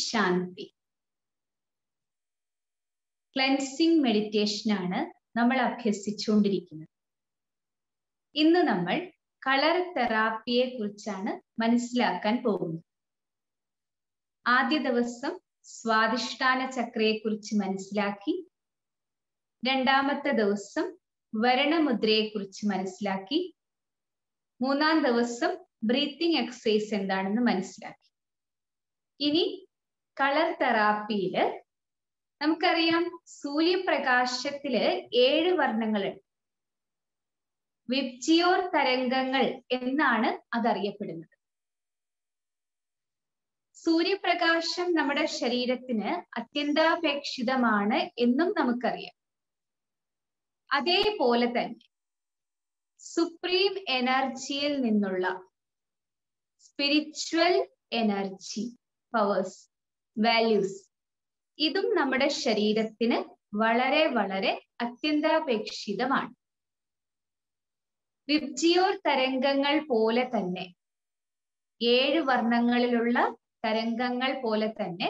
ശാന്തി. Cleansing meditation ആണ് നമ്മൾ അഭ്യസിച്ചുകൊണ്ടിരിക്കുന്നത്. ഇന്ന് നമ്മൾ കളർ തെറാപ്പിയെ കുറിച്ചാണ് മനസ്സിലാക്കാൻ പോകുന്നത്. ആദ്യ ദിവസം സ്വാദിഷ്ഠാന ചക്രയെ കുറിച്ച് മനസ്സിലാക്കി. രണ്ടാമത്തെ ദിവസം വരണമുദ്രയെ കുറിച്ച് മനസ്സിലാക്കി. മൂന്നാം ദിവസം ബ്രീത്തിങ് എക്സസൈസ് എന്താണെന്ന് മനസ്സിലാക്കി. ഇനി കളർ തെറാപ്പിയില് നമുക്കറിയാം, സൂര്യപ്രകാശത്തില് 7 വർണ്ണങ്ങളുണ്ട്. വിബ്ജിയോർ തരംഗങ്ങൾ എന്നാണ് അതറിയപ്പെടുന്നത്. സൂര്യപ്രകാശം നമ്മുടെ ശരീരത്തിന് അത്യന്താപേക്ഷിതമാണ് എന്നും നമുക്കറിയാം. അതേപോലെ തന്നെ സുപ്രീം എനർജിയിൽ നിന്നുള്ള സ്പിരിച്വൽ എനർജി, പവേഴ്സ്, വാല്യൂസ്, ഇതും നമ്മുടെ ശരീരത്തിന് വളരെ വളരെ അത്യന്താപേക്ഷിതമാണ്. വിബ്ജിയോർ തരംഗങ്ങൾ പോലെ തന്നെ 7 വർണ്ണങ്ങളിലുള്ള തരംഗങ്ങൾ പോലെ തന്നെ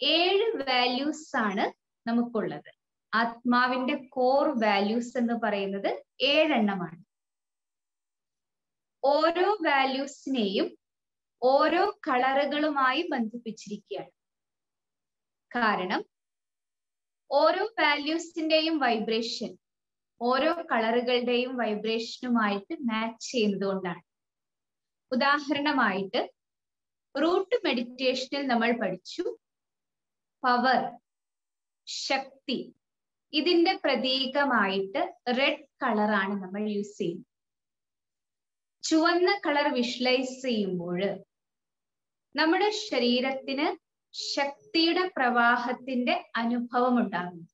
7 വാല്യൂസ് ആണ് നമുക്കുള്ളത്. ആത്മാവിന്റെ കോർ വാല്യൂസ് എന്ന് പറയുന്നത് 7 എണ്ണമാണ്. ഓരോ വാല്യൂസിനെയും ഓരോ കളറുകളുമായി ബന്ധിപ്പിച്ചിരിക്കുകയാണ്. കാരണം ഓരോ വാല്യൂസിന്റെയും വൈബ്രേഷൻ ഓരോ കളറുകളുടെയും വൈബ്രേഷനുമായിട്ട് മാച്ച് ചെയ്യുന്നത് കൊണ്ടാണ്. ഉദാഹരണമായിട്ട് റൂട്ട് മെഡിറ്റേഷനിൽ നമ്മൾ പഠിച്ചു, പവർ, ശക്തി, ഇതിന്റെ പ്രതീകമായിട്ട് റെഡ് കളറാണ് നമ്മൾ യൂസ് ചെയ്യുന്നത്. ചുവന്ന കളർ വിഷ്വലൈസ് ചെയ്യുമ്പോൾ നമ്മുടെ ശരീരത്തിന് ശക്തിയുടെ പ്രവാഹത്തിന്റെ അനുഭവം ഉണ്ടാകുന്നു.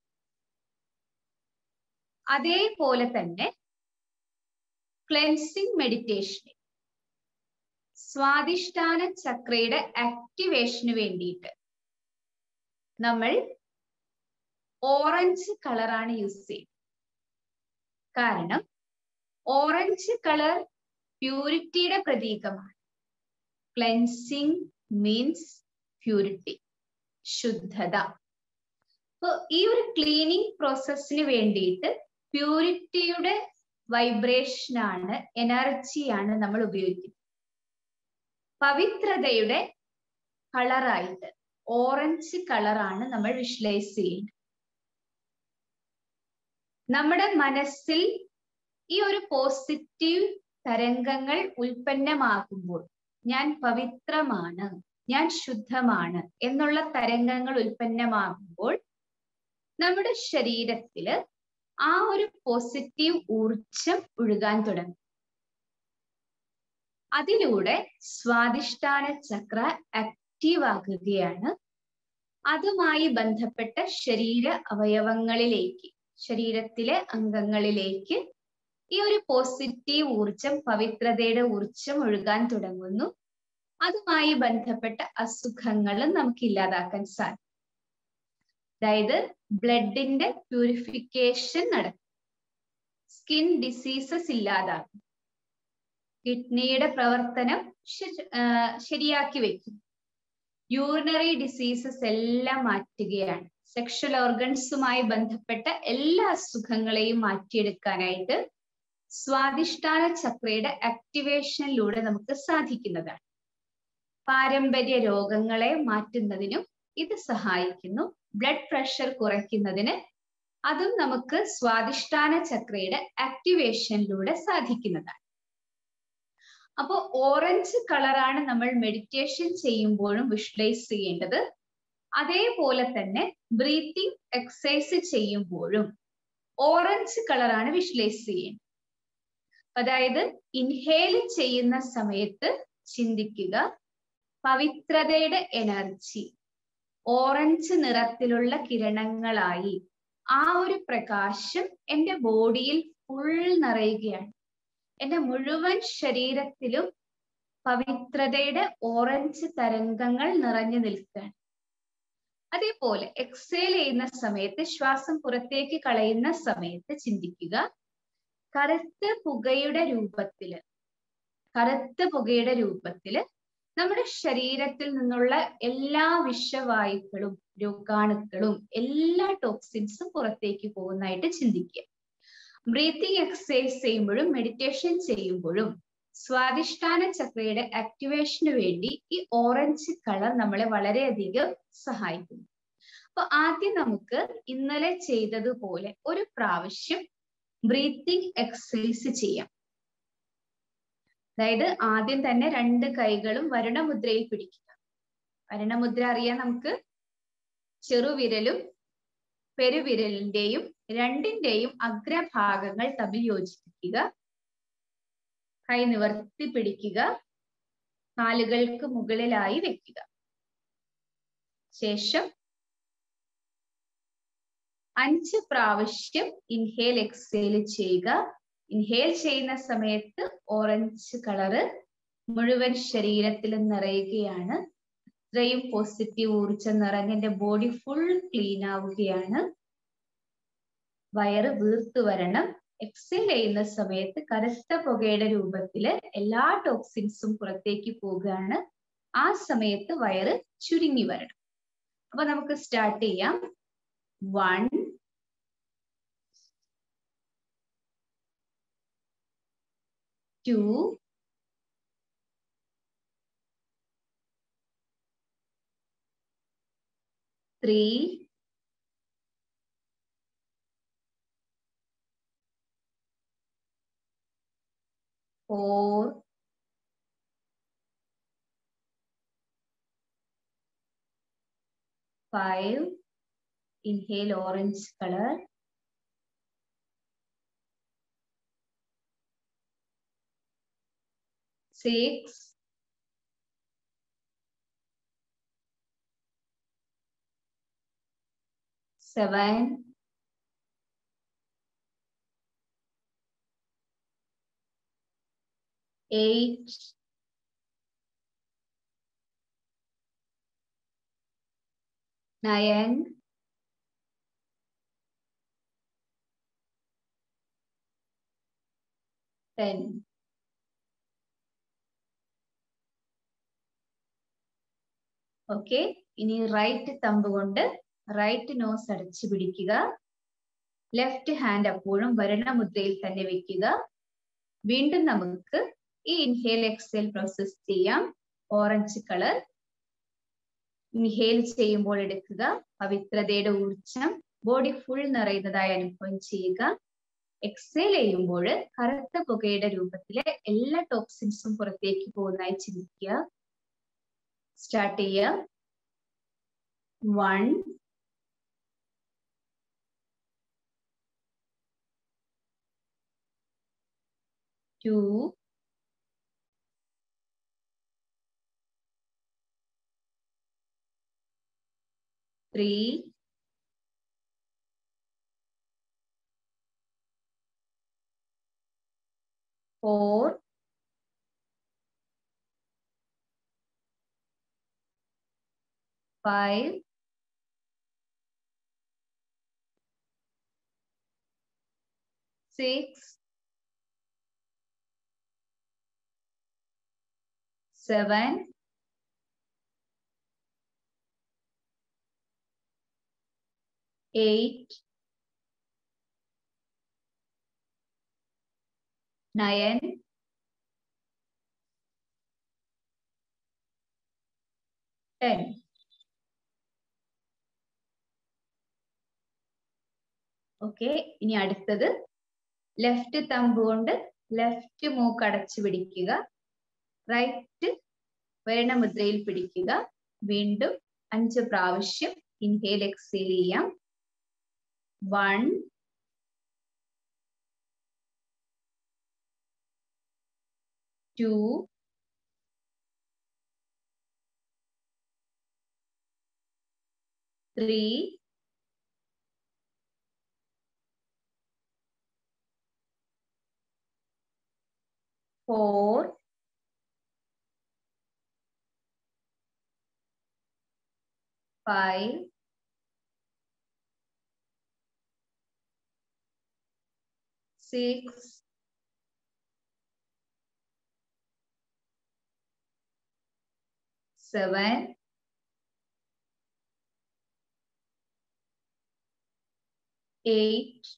അതേപോലെ തന്നെ ക്ലെൻസിങ് മെഡിറ്റേഷൻ, സ്വാദിഷ്ഠാന ചക്രയുടെ ആക്ടിവേഷന് വേണ്ടിയിട്ട് നമ്മൾ ഓറഞ്ച് കളറാണ് യൂസ് ചെയ്യുന്നത്. കാരണം ഓറഞ്ച് കളർ പ്യൂരിറ്റിയുടെ പ്രതീകമാണ്. ക്ലെൻസിങ് മീൻസ് പ്യൂരിറ്റി, ശുദ്ധത. അപ്പൊ ഈ ഒരു ക്ലീനിങ് പ്രോസസ്സിന് വേണ്ടിയിട്ട് പ്യൂരിറ്റിയുടെ വൈബ്രേഷനാണ്, എനർജിയാണ് നമ്മൾ ഉപയോഗിക്കുന്നത്. പവിത്രതയുടെ കളറായിട്ട് ഓറഞ്ച് കളറാണ് നമ്മൾ വിഷ്വലൈസ് ചെയ്യുന്നത്. നമ്മുടെ മനസ്സിൽ ഈ ഒരു പോസിറ്റീവ് തരംഗങ്ങൾ ഉൽപ്പന്നമാകുമ്പോൾ, ഞാൻ പവിത്രമാണ്, ഞാൻ ശുദ്ധമാണ് എന്നുള്ള തരംഗങ്ങൾ ഉൽപ്പന്നമാകുമ്പോൾ നമ്മുടെ ശരീരത്തില് ആ ഒരു പോസിറ്റീവ് ഊർജം ഒഴുകാൻ തുടങ്ങും. അതിലൂടെ സ്വാദിഷ്ഠാന ചക്ര ആക്റ്റീവ് ആകുകയാണ്. അതുമായി ബന്ധപ്പെട്ട ശരീര അവയവങ്ങളിലേക്ക്, ശരീരത്തിലെ അംഗങ്ങളിലേക്ക് ഈ ഒരു പോസിറ്റീവ് ഊർജം, പവിത്രതയുടെ ഊർജം ഒഴുകാൻ തുടങ്ങുന്നു. അതുമായി ബന്ധപ്പെട്ട അസുഖങ്ങളും നമുക്ക് ഇല്ലാതാക്കാൻ സാധിക്കും. അതായത് ബ്ലഡിന്റെ പ്യൂരിഫിക്കേഷൻ നടക്കും, സ്കിൻ ഡിസീസസ് ഇല്ലാതാക്കും, കിഡ്നിയുടെ പ്രവർത്തനം ശരിയാക്കി വെക്കും, യൂറിനറി ഡിസീസസ് എല്ലാം മാറ്റുകയാണ്. സെക്ഷൽ ഓർഗൻസുമായി ബന്ധപ്പെട്ട എല്ലാ അസുഖങ്ങളെയും മാറ്റിയെടുക്കാനായിട്ട് സ്വാദിഷ്ഠാന ചക്രയുടെ ആക്ടിവേഷനിലൂടെ നമുക്ക് സാധിക്കുന്നതാണ്. പാരമ്പര്യ രോഗങ്ങളെ മാറ്റുന്നതിനും ഇത് സഹായിക്കുന്നു. ബ്ലഡ് പ്രഷർ കുറയ്ക്കുന്നതിന് അതും നമുക്ക് സ്വാദിഷ്ഠാന ചക്രയുടെ ആക്ടിവേഷനിലൂടെ സാധിക്കുന്നതാണ്. അപ്പോൾ ഓറഞ്ച് കളറാണ് നമ്മൾ മെഡിറ്റേഷൻ ചെയ്യുമ്പോഴും വിഷ്വലൈസ് ചെയ്യേണ്ടത്. അതേപോലെ തന്നെ ബ്രീത്തിങ് എക്സസൈസ് ചെയ്യുമ്പോഴും ഓറഞ്ച് കളറാണ് വിഷ്വലൈസ് ചെയ്യേണ്ടത്. അതായത് ഇൻഹേൽ ചെയ്യുന്ന സമയത്ത് ചിന്തിക്കുക, പവിത്രതയുടെ എനർജി ഓറഞ്ച് നിറത്തിലുള്ള കിരണങ്ങളായി ആ ഒരു പ്രകാശം എൻ്റെ ബോഡിയിൽ ഫുൾ നിറയുകയാണ്. എൻ്റെ മുഴുവൻ ശരീരത്തിലും പവിത്രതയുടെ ഓറഞ്ച് തരംഗങ്ങൾ നിറഞ്ഞു നിൽക്കുകയാണ്. അതേപോലെ എക്സേൽ ചെയ്യുന്ന സമയത്ത്, ശ്വാസം പുറത്തേക്ക് കളയുന്ന സമയത്ത് ചിന്തിക്കുക, കറുത്ത പുകയുടെ രൂപത്തില് നമ്മുടെ ശരീരത്തിൽ നിന്നുള്ള എല്ലാ വിഷവായുക്കളും രോഗാണുക്കളും എല്ലാ ടോക്സിൻസും പുറത്തേക്ക് പോകുന്നതായിട്ട് ചിന്തിക്കുക. ബ്രീത്തിങ് എക്സസൈസ് ചെയ്യുമ്പോഴും മെഡിറ്റേഷൻ ചെയ്യുമ്പോഴും സ്വാദിഷ്ഠാന ചക്രയുടെ ആക്ടിവേഷന് വേണ്ടി ഈ ഓറഞ്ച് കളർ നമ്മളെ വളരെയധികം സഹായിക്കുന്നു. അപ്പൊ ആദ്യം നമുക്ക് ഇന്നലെ ചെയ്തതുപോലെ ഒരു പ്രാവശ്യം ബ്രീത്തിങ് എക്സസൈസ് ചെയ്യാം. അതായത് ആദ്യം തന്നെ 2 കൈകളും വരുണമുദ്രയിൽ പിടിക്കുക. വരുണമുദ്ര അറിയാം നമുക്ക്. ചെറുവിരലും പെരുവിരലിന്റെയും രണ്ടിന്റെയും അഗ്രഭാഗങ്ങൾ തമ്മിൽ യോജിപ്പിക്കുക. കൈ നിവർത്തി പിടിക്കുക. കാലുകൾക്ക് മുകളിലായി വെക്കുക. ശേഷം 5 പ്രാവശ്യം ഇൻഹേൽ എക്സേൽ ചെയ്യുക. ഇൻഹേൽ ചെയ്യുന്ന സമയത്ത് ഓറഞ്ച് കളറ് മുഴുവൻ ശരീരത്തിലും നിറയുകയാണ്. ഇത്രയും പോസിറ്റീവ് ഊർജ്ജം നിറഞ്ഞ ബോഡി ഫുൾ ക്ലീൻ ആവുകയാണ്. വയറ് വീർത്തു വരണം. എക്സേൽ ചെയ്യുന്ന സമയത്ത് കറുത്ത പുകയുടെ രൂപത്തില് എല്ലാ ടോക്സിൻസും പുറത്തേക്ക് പോവുകയാണ്. ആ സമയത്ത് വയറ് ചുരുങ്ങി വരണം. അപ്പൊ നമുക്ക് സ്റ്റാർട്ട് ചെയ്യാം. 1 2 3 4 5 inhale orange color, 6 7 8 9 10. ഓക്കെ, ഇനി റൈറ്റ് തമ്പ് കൊണ്ട് റൈറ്റ് നോസ് അടച്ചു പിടിക്കുക. ലെഫ്റ്റ് ഹാൻഡ് അപ്പോഴും വരുണമുദ്രയിൽ തന്നെ വെക്കുക. വീണ്ടും നമുക്ക് ഈ ഇൻഹേൽ എക്സേൽ പ്രോസസ് ചെയ്യാം. ഓറഞ്ച് കളർ ഇൻഹേൽ ചെയ്യുമ്പോൾ എടുക്കുക. പവിത്രതയുടെ ഊർജം ബോഡി ഫുൾ നിറയുന്നതായി അനുഭവം ചെയ്യുക. എക്സേൽ ചെയ്യുമ്പോൾ കറുത്ത പുകയുടെ രൂപത്തിലെ എല്ലാ ടോക്സിൻസും പുറത്തേക്ക് പോകുന്നതായി ചിന്തിക്കുക. സ്റ്റാർട്ട് ചെയ്യുക. 1 2 3 4 5 6 7 8 9 10. ഓക്കെ, ഇനി അടുത്തത് ലെഫ്റ്റ് തമ്പ് കൊണ്ട് ലെഫ്റ്റ് മൂക്ക് അടച്ചു പിടിക്കുക. റൈറ്റ് വരുണമുദ്രയിൽ പിടിക്കുക. വീണ്ടും 5 പ്രാവശ്യം ഇൻഹേൽ എക്സേൽ ചെയ്യാം. 1 2 3 4 5 6 7, 8,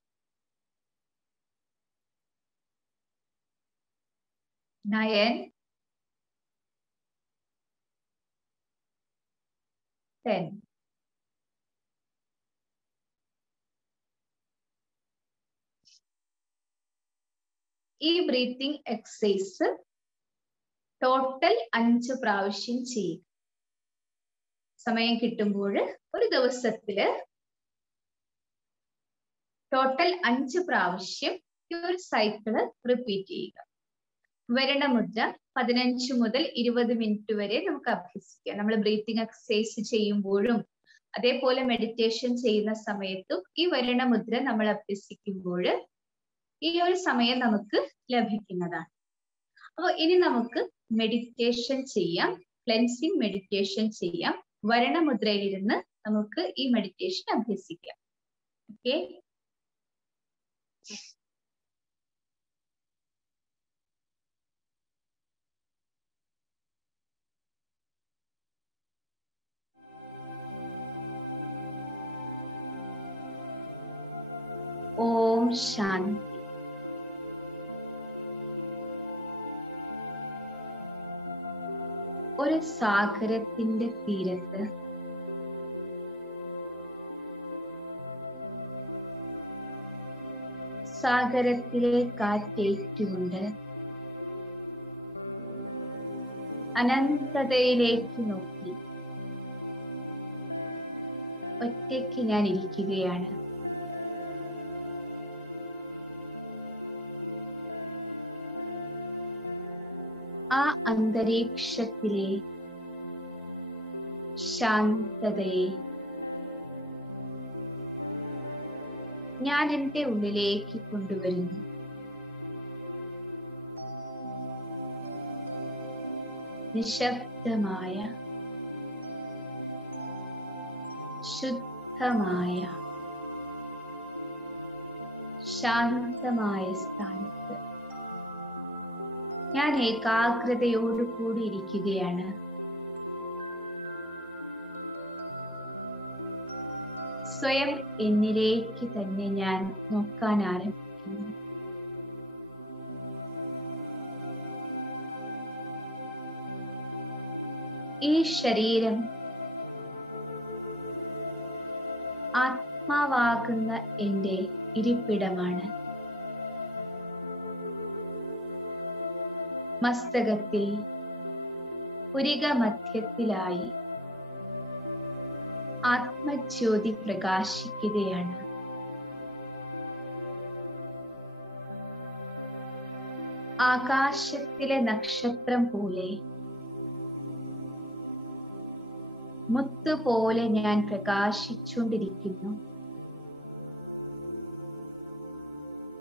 9, 10. ഈ ബ്രീത്തിങ് എക്സസൈസ് ടോട്ടൽ 5 പ്രാവശ്യം ചെയ്യും. സമയം കിട്ടുമ്പോൾ ഒരു ദിവസത്തില് ടോട്ടൽ 5 പ്രാവശ്യം ഈ ഒരു സൈക്കിള് റിപ്പീറ്റ് ചെയ്യുക. വരണമുദ്ര 15 മുതൽ 20 മിനിറ്റ് വരെ നമുക്ക് അഭ്യസിക്കാം. നമ്മൾ ബ്രീത്തിങ് എക്സസൈസ് ചെയ്യുമ്പോഴും അതേപോലെ മെഡിറ്റേഷൻ ചെയ്യുന്ന സമയത്തും ഈ വരണമുദ്ര നമ്മൾ അഭ്യസിക്കുമ്പോൾ ഈ ഒരു സമയം നമുക്ക് ലഭിക്കുന്നതാണ്. അപ്പോൾ ഇനി നമുക്ക് മെഡിറ്റേഷൻ ചെയ്യാം, ക്ലെൻസിങ് മെഡിറ്റേഷൻ ചെയ്യാം. വരണമുദ്രയിലിരുന്ന് നമുക്ക് ഈ മെഡിറ്റേഷൻ അഭ്യസിക്കാം. ഓക്കെ, ഓം ശാന്തി. ഒരു സാഗരത്തിന്റെ തീരത്ത് സാഗരത്തിലെ കാറ്റേറ്റുകൊണ്ട് അനന്തതയിലേക്ക് നോക്കി ഒറ്റയ്ക്ക് ഞാൻ ഇരിക്കുകയാണ്. ആ അന്തരീക്ഷത്തിലെ ശാന്തതയെ ഞാൻ എൻ്റെ ഉള്ളിലേക്ക് കൊണ്ടുവരുന്നു. നിശബ്ദമായ, ശുദ്ധമായ, ശാന്തമായ സ്ഥാനത്ത് ഞാൻ ഏകാഗ്രതയോടുകൂടി ഇരിക്കുകയാണ്. സ്വയം എന്നിലേക്ക് തന്നെ ഞാൻ നോക്കാൻ ആരംഭിക്കുന്നു. ഈ ശരീരം ആത്മാവാകുന്ന എൻ്റെ ഇരിപ്പിടമാണ്. മസ്തകത്തിൽ പുരിക മധ്യത്തിലായി ആത്മജ്യോതി പ്രകാശിക്കുകയാണ്. ആകാശത്തിലെ നക്ഷത്രം പോലെ, മുത്തുപോലെ ഞാൻ പ്രകാശിച്ചുകൊണ്ടിരിക്കുന്നു.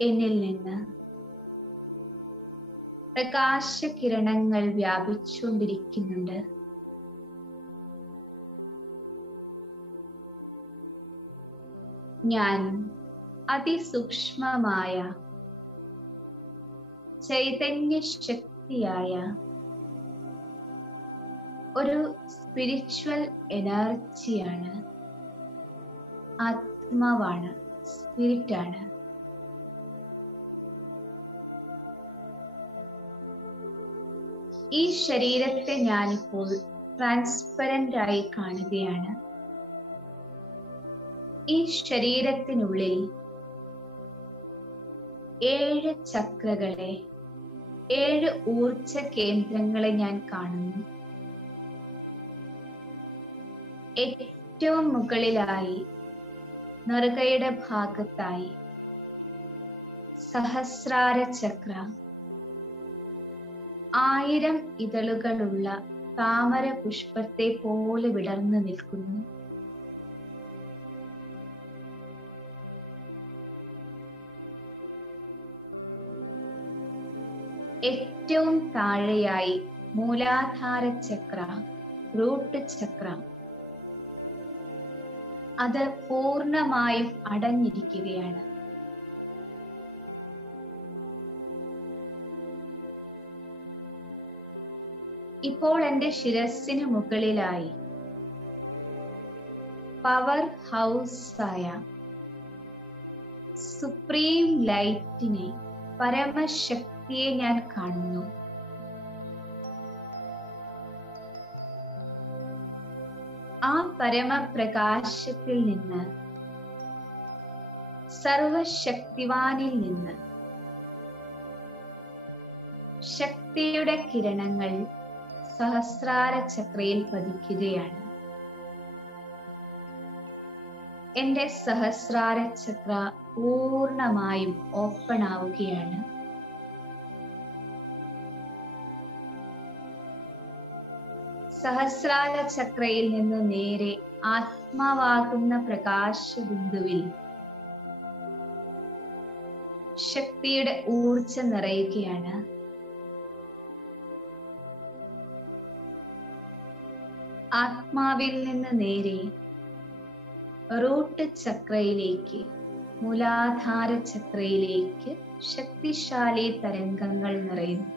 എന്നിൽ നിന്ന് പ്രകാശകിരണങ്ങൾ വ്യാപിച്ചുകൊണ്ടിരിക്കുന്നുണ്ട്. ഞാൻ അതിസൂക്ഷ്മമായ ചൈതന്യ ശക്തിയായ ഒരു സ്പിരിച്വൽ എനർജിയാണ്. ആത്മാവാണ്, സ്പിരിറ്റാണ്. ഈ ശരീരത്തെ ഞാനിപ്പോൾ ട്രാൻസ്പെറന്റ് ആയി കാണുകയാണ്. ഈ ശരീരത്തിനുള്ളിൽ 7 ചക്രകളെ, 7 ഊർജ കേന്ദ്രങ്ങളെ ഞാൻ കാണുന്നു. ഏറ്റവും മുകളിലായി നെറുകയുടെ ഭാഗത്തായി സഹസ്രാര ചക്ര, 1000 ഇതളുകളുള്ള താമര പുഷ്പത്തെ പോലെ വിടർന്നു നിൽക്കുന്നു. ഏറ്റവും താഴെയായി മൂലാധാര ചക്ര, റൂട്ട് ചക്ര, അത് പൂർണ്ണമായും അടഞ്ഞിരിക്കുകയാണ്. ഇപ്പോൾ എൻ്റെ ശിരസ്സിന് മുകളിലായി പവർ ഹൗസായ സുപ്രീം ലൈറ്റിനെ, പരമശക്തിയെ ഞാൻ കാണുന്നു. ആ പരമപ്രകാശത്തിൽ നിന്ന്, സർവശക്തിവാനിൽ നിന്ന് ശക്തിയുടെ കിരണങ്ങൾ സഹസ്രാര ചക്രയിൽ പതിക്കുകയാണ്. എന്റെ സഹസ്രാര ചക്ര പൂർണ്ണമായും ഓപ്പൺ ആവുകയാണ്. സഹസ്രാര ചക്രയിൽ നിന്ന് നേരെ ആത്മാവാകുന്ന പ്രകാശ ബിന്ദുവിൽ ശക്തിയുടെ ഊർജ്ജം നിറയുകയാണ്. ആത്മാവിൽ നിന്ന് നേരെ റൂട്ട് ചക്രയിലേക്ക്, മൂലാധാര ചക്രയിലേക്ക് ശക്തിശാലി തരംഗങ്ങൾ നിറയുന്നു.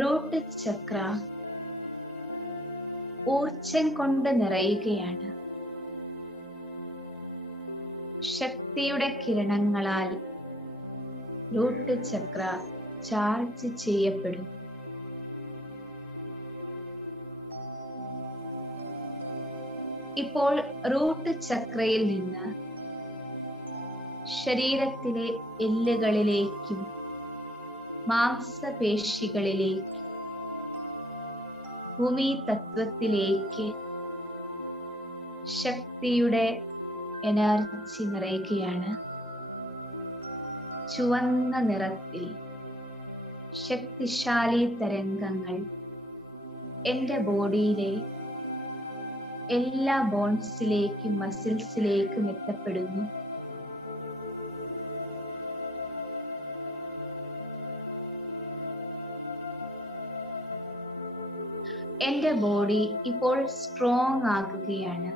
റൂട്ട് ചക്ര ഊർജ്ജം കൊണ്ട് നിറയുകയാണ്. ശക്തിയുടെ കിരണങ്ങളാൽ റൂട്ട് ചക്ര ചാർജ് ചെയ്യപ്പെടും. ഇപ്പോൾ റൂട്ട് ചക്രയിൽ നിന്ന് ശരീരത്തിലെ എല്ലുകളിലേക്കും മാംസപേശികളിലേക്ക്, ഭൂമി തത്വത്തിലേക്ക് ശക്തിയുടെ എനർജി നിറയുകയാണ്. ചുവന്ന നിറത്തിൽ ശക്തിശാലി തരംഗങ്ങൾ എൻ്റെ ബോഡിയിലെ എല്ലാ ബോൺസിലേക്കും മസിൽസിലേക്കും എത്തപ്പെടുന്നു. എൻ്റെ ബോഡി ഇപ്പോൾ സ്ട്രോങ് ആകുകയാണ്.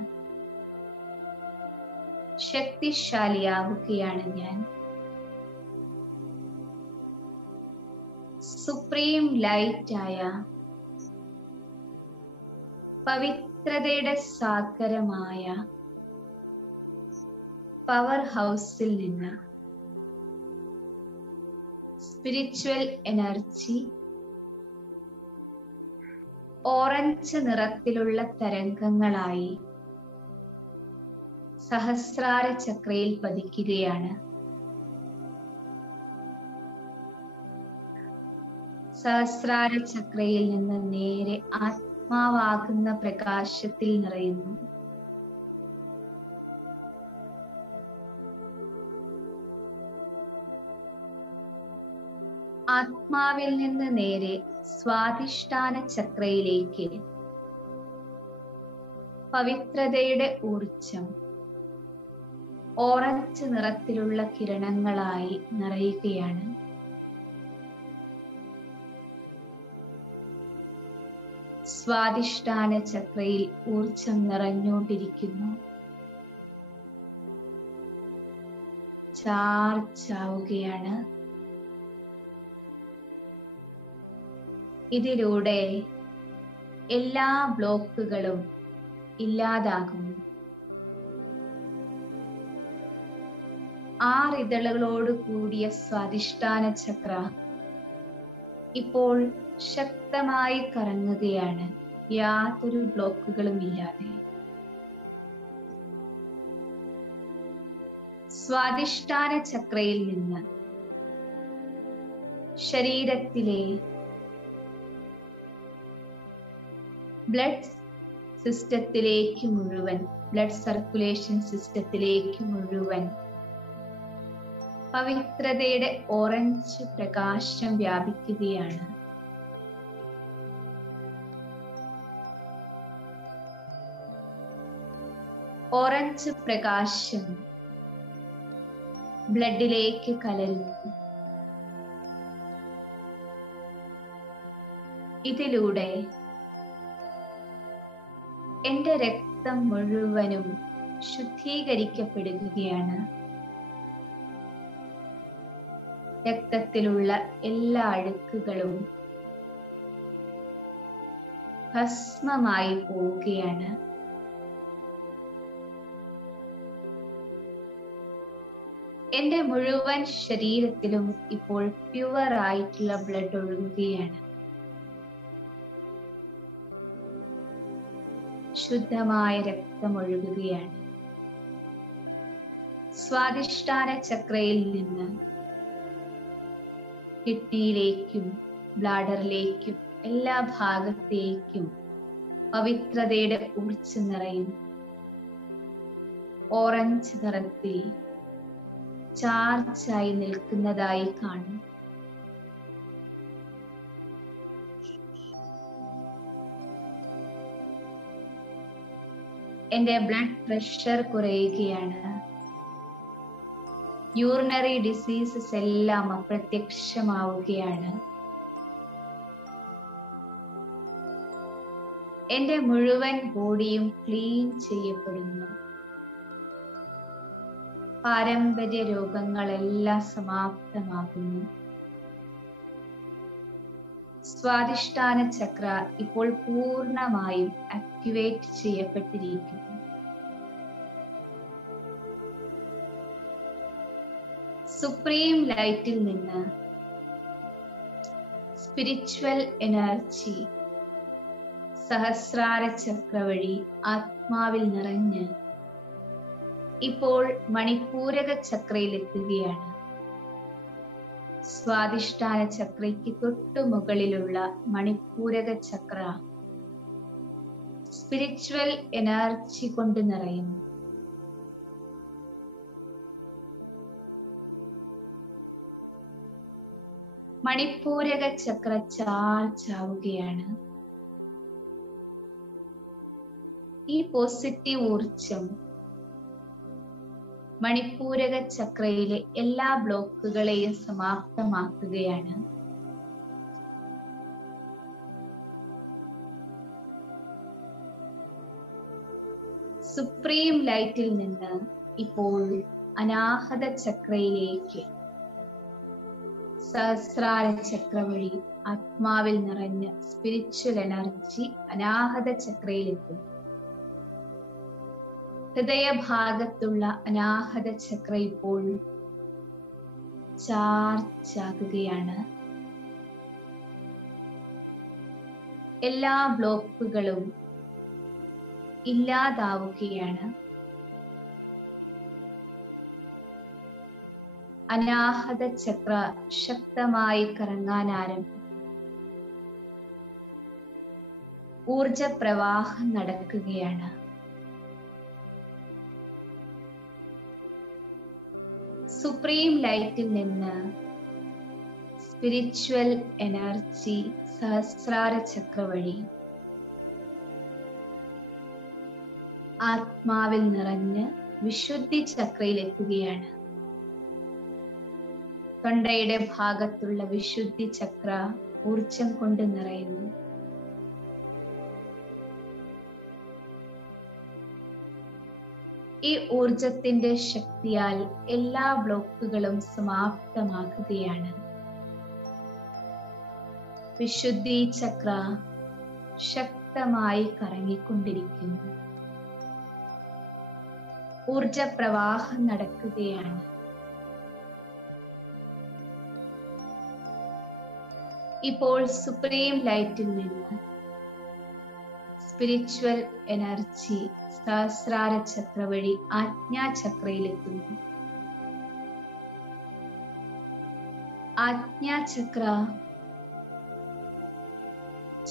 ശക്തിശാലിയാവുകയാണ് ഞാൻ. സുപ്രീം ലൈറ്റായ പവിത്രതയുടെ സാഗരമായ പവർ ഹൗസിൽ നിന്ന് സ്പിരിച്വൽ എനർജി ഓറഞ്ച് നിറത്തിലുള്ള തരംഗങ്ങളായി സഹസ്രാര ചക്രയിൽ പതിക്കുകയാണ്. സഹസ്രാര ചക്രയിൽ നിന്ന് നേരെ ആത്മാവാകുന്ന പ്രകാശത്തിൽ നിറയുന്നു. ആത്മാവിൽ നിന്ന് നേരെ സ്വാധിഷ്ഠാന ചക്രയിലേക്ക് പവിത്രതയുടെ ഊർജം ഓറഞ്ച് നിറത്തിലുള്ള കിരണങ്ങളായി നിറയുകയാണ്. സ്വാധിഷ്ഠാന ചക്രയിൽ ഊർജം നിറഞ്ഞുകൊണ്ടിരിക്കുന്നു. ചാർജ് ആവുകയാണ്. ഇതിലൂടെ എല്ലാ ബ്ലോക്കുകളും ഇല്ലാതാകുന്നു. 6 ഇതളുകളോട് കൂടിയ സ്വാധിഷ്ഠാന ചക്ര ഇപ്പോൾ ശക്തമായി കറങ്ങുകയാണ്, യാതൊരു ബ്ലോക്കുകളും ഇല്ലാതെ. സ്വാധിഷ്ഠാന ചക്രയിൽ നിന്ന് ശരീരത്തിലെ ബ്ലഡ് സിസ്റ്റത്തിലേക്ക് മുഴുവൻ, ബ്ലഡ് സർക്കുലേഷൻ സിസ്റ്റത്തിലേക്ക് മുഴുവൻ പവിത്രതയുടെ ഓറഞ്ച് പ്രകാശം വ്യാപിക്കുകയാണ്. ഓറഞ്ച് പ്രകാശം ബ്ലഡിലേക്ക് കലരുന്നു. ഇതിലൂടെ എന്റെ രക്തം മുഴുവനും ശുദ്ധീകരിക്കപ്പെടുകയാണ്. രക്തത്തിലുള്ള എല്ലാ അഴുക്കുകളും ഭസ്മമായി പോവുകയാണ്. എന്റെ മുഴുവൻ ശരീരത്തിലും ഇപ്പോൾ പ്യുവർ ആയിട്ടുള്ള ബ്ലഡ് ഒഴുകുകയാണ്. ശുദ്ധമായ രക്തം ഒഴുകുകയാണ്. സ്വാദിഷ്ഠാന ചക്രയിൽ നിന്ന് കിഡ്നിയിലേക്കും ബ്ലാഡറിലേക്കും എല്ലാ ഭാഗത്തേക്കും പവിത്രതയുടെ ഊർജ്ജം നിറയും. ഓറഞ്ച് നിറത്തിൽ ചാർജായി നിൽക്കുന്നതായി കാണും. എന്റെ ബ്ലഡ് പ്രഷർ കുറയുകയാണ്. യൂറിനറി ഡിസീസസ് എല്ലാം അപ്രത്യക്ഷമാവുകയാണ്. എന്റെ മുഴുവൻ ബോഡിയും ക്ലീൻ ചെയ്യപ്പെടുന്നു. പാരമ്പര്യ രോഗങ്ങളെല്ലാം സമാപ്തമാകുന്നു. സ്വാദിഷ്ഠാന ചക്ര ഇപ്പോൾ പൂർണ്ണമായും ആക്ടിവേറ്റ് ചെയ്യപ്പെട്ടിരിക്കുന്നു. സുപ്രീം ലൈറ്റിൽ നിന്ന് സ്പിരിച്വൽ എനർജി സഹസ്രാര ചക്ര വഴി ആത്മാവിൽ നിറഞ്ഞ് ഇപ്പോൾ മണിപൂരക ചക്രയിൽ എത്തുകയാണ്. സ്വാദിഷ്ഠാന ചക്രയ്ക്ക് തൊട്ടു മുകളിലുള്ള മണിപൂരക ചക്ര സ്പിരിച്വൽ എനർജി കൊണ്ട് നിറയുന്നു. മണിപൂരക ചക്ര ചാർജ് ആവുകയാണ്. ഈ പോസിറ്റീവ് ഊർജം മണിപൂരക ചക്രയിലെ എല്ലാ ബ്ലോക്കുകളെയും സമാപ്തമാക്കുകയാണ്. സുപ്രീം ലൈറ്റിൽ നിന്ന് ഇപ്പോൾ അനാഹത ചക്രയിലേക്ക് സഹസ്രാര ചക്ര വഴി ആത്മാവിൽ നിറഞ്ഞ സ്പിരിച്വൽ എനർജി അനാഹത ചക്രയിലെത്തും. ഹൃദയഭാഗത്തുള്ള അനാഹത ചക്ര ഇപ്പോൾ ചാർജ് ആകുകയാണ്. എല്ലാ ബ്ലോക്കുകളും ഇല്ലാതാവുകയാണ്. അനാഹത ചക്ര ശക്തമായി കറങ്ങാൻ ആരംഭിക്കും. ഊർജ പ്രവാഹം നടക്കുകയാണ്. സുപ്രീം ലൈറ്റിൽ നിന്ന് സ്പിരിച്വൽ എനർജി സഹസ്രാര ചക്ര വഴി ആത്മാവിൽ നിറഞ്ഞ് വിശുദ്ധി ചക്രയിൽ എത്തുകയാണ്. തൊണ്ടയുടെ ഭാഗത്തുള്ള വിശുദ്ധി ചക്ര ഊർജം കൊണ്ട് നിറയുന്നു. ഈ ഊർജത്തിന്റെ ശക്തിയാൽ എല്ലാ ബ്ലോക്കുകളും സമാപ്തമാക്കുകയാണ്. വിശുദ്ധി ചക്ര ശക്തമായി കറങ്ങിക്കൊണ്ടിരിക്കുന്നു. ഊർജ പ്രവാഹം നടക്കുകയാണ്. ഇപ്പോൾ സുപ്രീം ലൈറ്റിൽ നിന്ന് സ്പിരിച്വൽ എനർജി സഹസ്രാര ചക്ര വഴി ആജ്ഞാചക്രയിലെത്തുന്നു. ആജ്ഞാചക്ര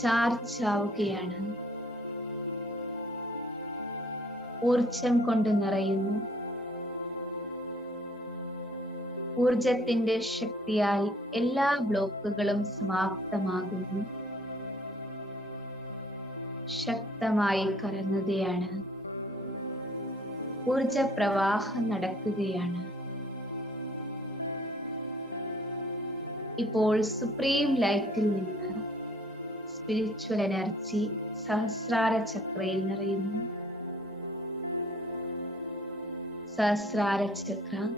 ചാർജ് ആവുകയാണ്. ഊർജം കൊണ്ട് നിറയുന്നു. ഊർജത്തിന്റെ ശക്തിയാൽ എല്ലാ ബ്ലോക്കുകളും സമാപ്തമാകുന്നു. ശക്തമായി കറങ്ങുകയാണ്. ഊർജ പ്രവാഹം നടക്കുകയാണ്. ഇപ്പോൾ സുപ്രീം ലൈറ്റിൽ നിന്ന് സ്പിരിച്വൽ എനർജി സഹസ്രാര ചക്രയിൽ നിറയുന്നു. സഹസ്രാര ചക്ര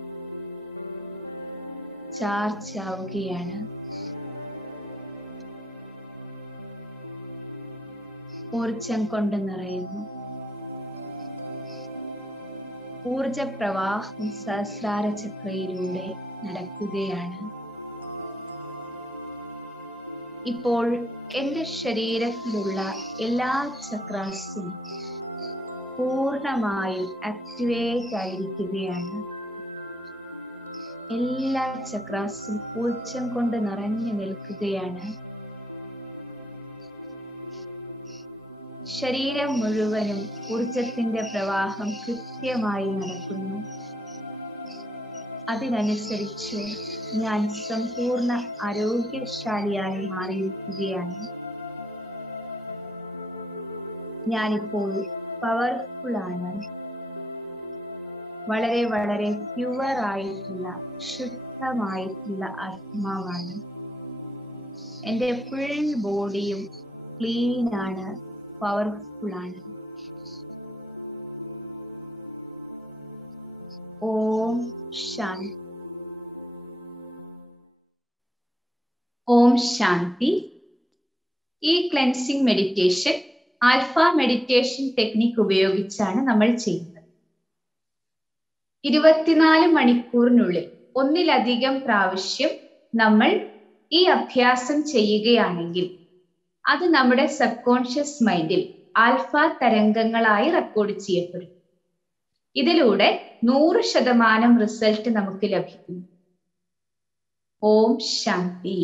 ചാർജ് ആവുകയാണ്. ഊർജം കൊണ്ട് നിറയുന്നു. ഊർജ പ്രവാഹം സഹസ്രാര ചക്രയിലൂടെ നടക്കുകയാണ്. ഇപ്പോൾ എൻ്റെ ശരീരത്തിലുള്ള എല്ലാ ചക്രാസും പൂർണ്ണമായും ആക്ടിവേറ്റ് ആയിരിക്കുകയാണ്. എല്ലാ ചക്രാസും ഊർജം കൊണ്ട് നിറഞ്ഞു നിൽക്കുകയാണ്. ശരീരം മുഴുവനും ഊർജത്തിന്റെ പ്രവാഹം കൃത്യമായി നടക്കുന്നു. അതിനനുസരിച്ച് ഞാൻ സമ്പൂർണ്ണ ആരോഗ്യശാലിയായി മാറിയിരിക്കുകയാണ്. ഞാനിപ്പോൾ പവർഫുൾ ആണ്. വളരെ വളരെ പ്യുവർ ആയിട്ടുള്ള ശുദ്ധമായിട്ടുള്ള ആത്മാവാണ്. എൻ്റെ ഫുൾ ബോഡിയും ക്ലീൻ ആണ്, പവർഫുൾ ആണ്. ഓം ശാന്തി. ഓം ശാന്തി. ഈ cleansing meditation alpha meditation technique ഉപയോഗിച്ചാണ് നമ്മൾ ചെയ്യുന്നത്. 24 മണിക്കൂറിനുള്ളിൽ ഒന്നിലധികം പ്രാവശ്യം നമ്മൾ ഈ അഭ്യാസം ചെയ്യുകയാണെങ്കിൽ അത് നമ്മുടെ സബ് കോൺഷ്യസ് മൈൻഡിൽ ആൽഫ തരംഗങ്ങളായി റെക്കോർഡ് ചെയ്യപ്പെടും. ഇതിലൂടെ 100% റിസൾട്ട് നമുക്ക് ലഭിക്കും. ഓം ശാന്തി.